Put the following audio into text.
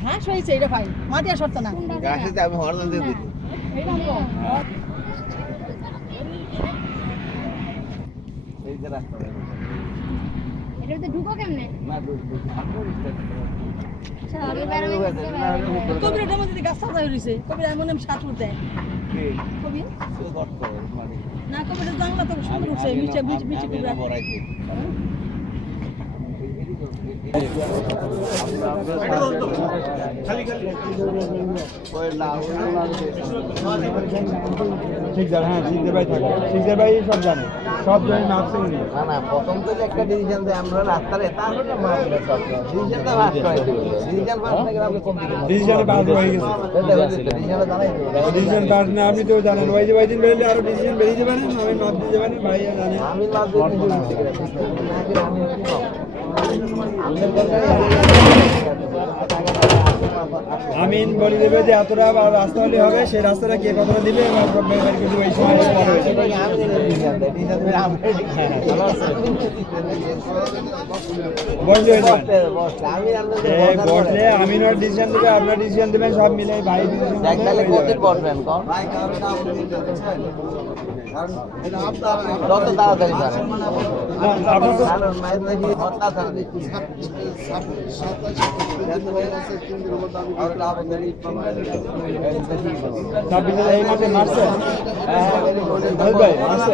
ঘাস হয়েছে এটা ভাই মাটি আর সরতো না আমি হরদল দিয়ে দিই ঢুকো কেমনে কবির মধ্যে গাছ সাজা হয়েছে কবির মনে সাত উঠতে কবি না কবির জানলা তো সুন্দর উঠছে মিষ্টি মিষ্টি কবির প্রথম তো একটা ডিসিশন দেয় আমরা রাস্তার আপনি তো জানেন ওই যে ওই দিন বেরোলে আরো ডিসিশন বেরিয়ে যাবেন আমি মাপ দিয়ে যাবেন ভাই জানেন আমিন বলে দেবে যে এতটা রাস্তা হলে হবে সেই রাস্তাটা কে কতটা দিবে কিন্তু ওই সময় বসলে আমিন আর ডিসিশন দেবে আপনার ডিসিশন দেবেন সব মিলে ভাই যত তাড়াতাড়ি এই মাঠে মারছে ভাই মারছে